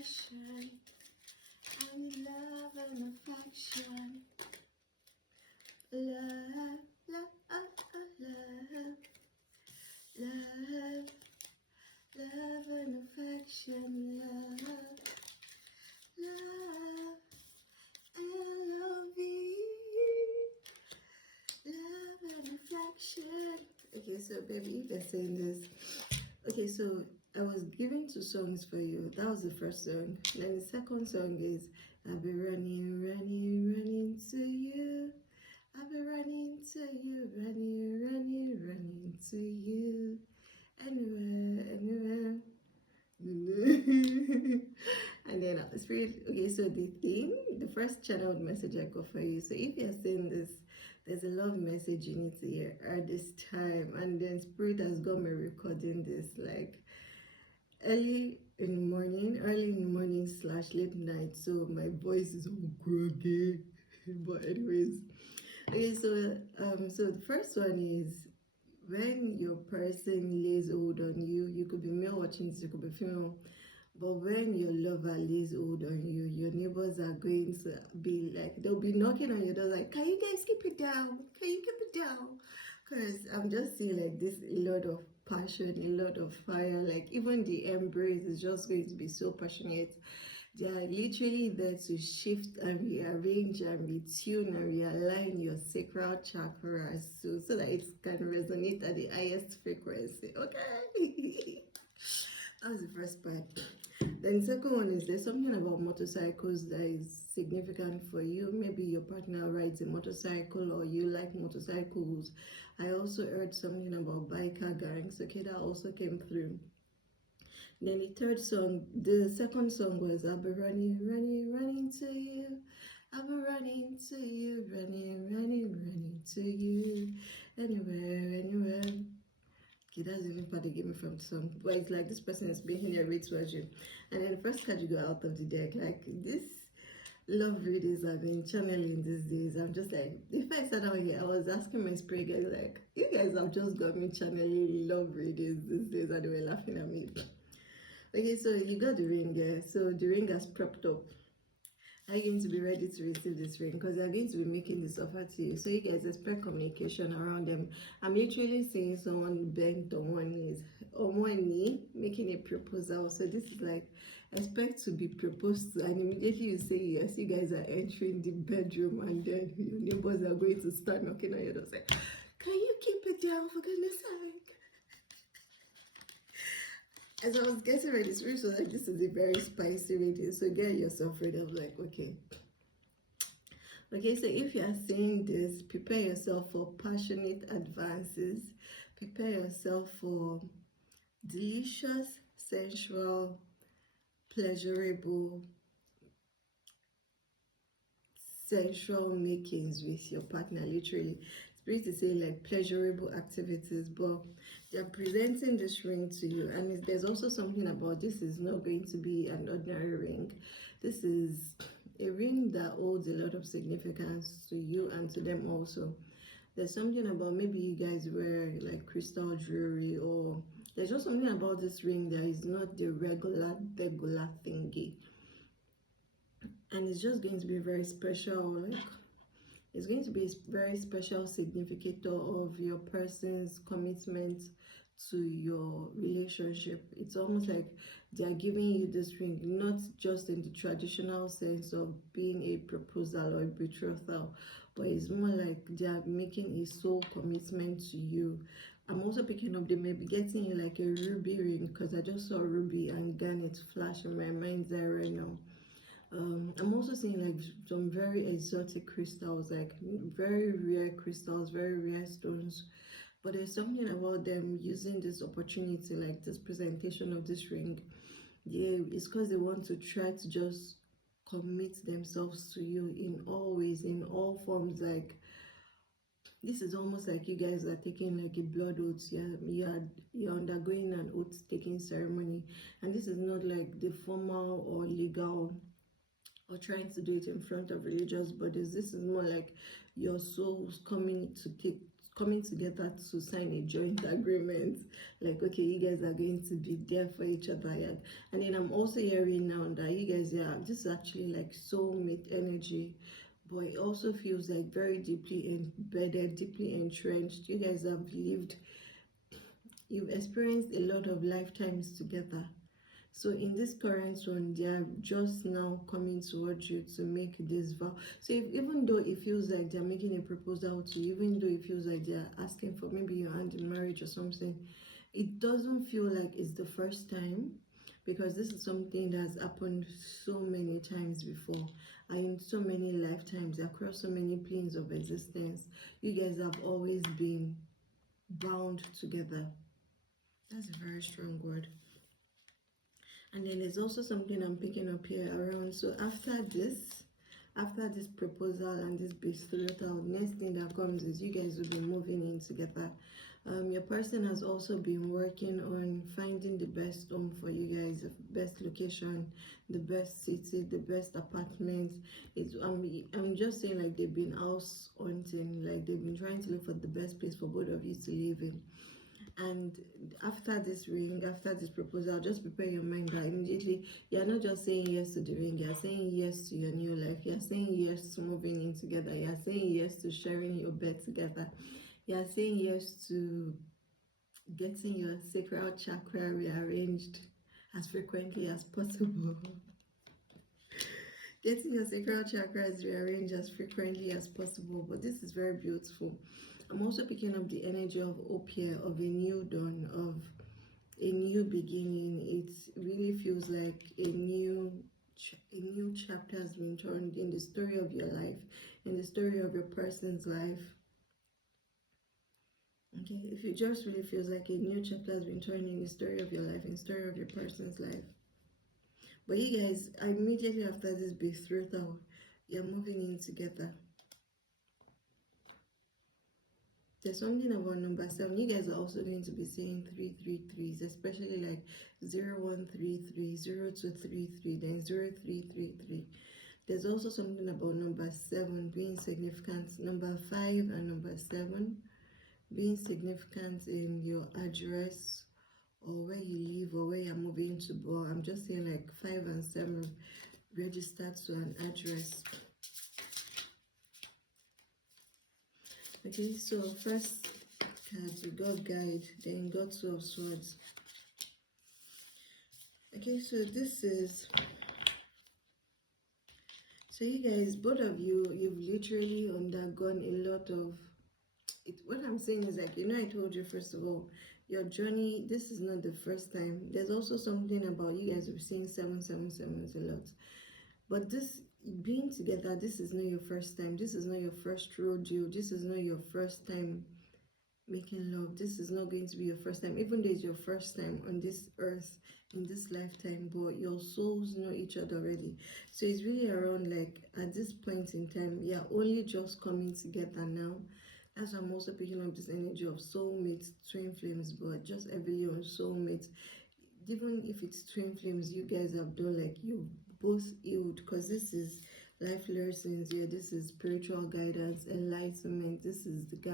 passion. I need love and affection. Love, love, love, love, love and affection. Love, love, and love you. Love and affection. Okay, so baby, if you're saying this, okay, so I was giving 2 songs for you. That was the first song. Then the second song is I'll be running, running, running to you. I'll be running to you, running, running, running to you. Anywhere, anywhere. And then spirit. Okay, so the first channeled message I got for you. So if you're saying this, there's a love message you need to hear at this time. And then spirit has got me recording this like early in the morning / late night. So my voice is all groggy. But anyways, okay. So the first one is when your person lays hold on you. You could be male watching this, you could be female. But when your lover lays hold on you, your neighbors are going to be like, they'll be knocking on your door like, can you guys keep it down? Can you keep it down? Because I'm just seeing like this, a lot of passion, a lot of fire. Like even the embrace is just going to be so passionate. They are literally there to shift and rearrange and retune and realign your sacral chakra so that it can resonate at the highest frequency. Okay. That was the first part. Then the second one is there's something about motorcycles that is significant for you. Maybe your partner rides a motorcycle or you like motorcycles. I also heard something about biker gangs. Okay, that also came through. Then the second song was I'll be running, running, running to you. I'll be running to you, running, running, running to you. Anywhere, anywhere. Okay, that's even part they gave me from the song. But it's like this person is being narrated towards you. And then the first card you go out of the deck, like this love readings I've been channeling these days. I'm just like, if I sat down here, I was asking my spirit guys, like, you guys have just got me channeling love readings these days, and they were laughing at me. Okay, so you got the ring there. So the ring has propped up. Are you going to be ready to receive this ring? Because they're going to be making this offer to you. So you guys expect communication around them. I'm literally seeing someone bent on one knee, making a proposal. So this is like, expect to be proposed to, and immediately you say yes. You guys are entering the bedroom, and then your neighbors are going to start knocking on your door. Say, can you keep it down for goodness sake? As I was getting ready, Spirit was like, this is a very spicy reading, so get yourself ready. I was like, okay. Okay, so if you are saying this, prepare yourself for passionate advances. Prepare yourself for delicious, sensual, pleasurable, sensual makings with your partner, literally. Spirit is saying like pleasurable activities, but they're presenting this ring to you. And there's also something about this is not going to be an ordinary ring. This is a ring that holds a lot of significance to you and to them also. There's something about maybe you guys wear like crystal jewelry, or there's just something about this ring that is not the regular thingy. And it's just going to be very special, like it's going to be a very special significator of your person's commitment to your relationship. It's almost like they are giving you this ring, not just in the traditional sense of being a proposal or a betrothal, but it's more like they are making a soul commitment to you. I'm also picking up they may be getting you like a ruby ring, because I just saw ruby and garnet flash in my mind there right now. I'm also seeing like some very exotic crystals, like very rare crystals, very rare stones. But there's something about them using this opportunity, like this presentation of this ring. Yeah, it's because they want to try to just commit themselves to you in all ways, in all forms. Like this is almost like you guys are taking like a blood oath. Yeah, you're undergoing an oath taking ceremony, and this is not like the formal or legal or trying to do it in front of religious bodies. This is more like your souls coming together to sign a joint agreement, like, okay, you guys are going to be there for each other. Yeah. And then I'm also hearing now that you guys, yeah, this is actually like soulmate energy, but it also feels like very deeply embedded, deeply entrenched. You guys have lived, you've experienced a lot of lifetimes together. So in this current one, they are just now coming towards you to make this vow. So even though it feels like they're making a proposal to you, even though it feels like they're asking for maybe your hand in marriage or something, it doesn't feel like it's the first time, because this is something that's happened so many times before, and in so many lifetimes, across so many planes of existence. You guys have always been bound together. That's a very strong word. And then there's also something I'm picking up here around. So after this proposal and this betrothal, next thing that comes is you guys will be moving in together. Your person has also been working on finding the best home for you guys, the best location, the best city, the best apartment. I'm just saying, like, they've been house hunting, like they've been trying to look for the best place for both of you to live in. And after this ring, after this proposal, just prepare your mind that immediately you're not just saying yes to the ring, you're saying yes to your new life, you're saying yes to moving in together, you're saying yes to sharing your bed together, you're saying yes to getting your sacral chakra rearranged as frequently as possible. Getting your sacral chakras rearranged as frequently as possible. But this is very beautiful. I'm also picking up the energy of hope here, of a new dawn, of a new beginning. It really feels like a new chapter has been turned in the story of your life, in the story of your person's life. Okay, if it just really feels like a new chapter has been turned in the story of your life, in the story of your person's life. But you guys, immediately after this betrothal, you're moving in together. There's something about number 7. You guys are also going to be saying 333s, especially like 0133, 0233, then 0333. There's also something about number 7 being significant. Number 5 and number 7 being significant in your address or where you live or where you're moving to. But I'm just saying, like, 5 and 7 registered to an address. Okay, so first card, we got guide, then got 2 of swords. Okay, so this is, so you guys, both of you, you've literally undergone a lot of it. What I'm saying is, like, I told you, first of all, your journey, this is not the first time. There's also something about you guys will be saying 777 a lot. But this being together, this is not your first time. This is not your first rodeo. This is not your first time making love. This is not going to be your first time, even though it's your first time on this earth in this lifetime, but your souls know each other already. So it's really around, like, at this point in time, you're only just coming together now. That's why I'm also picking up this energy of soulmates, twin flames, but just heavily on soulmates. Even if it's twin flames, you guys have done, like, you both healed, because this is life lessons here. This is spiritual guidance, enlightenment. This is the guy.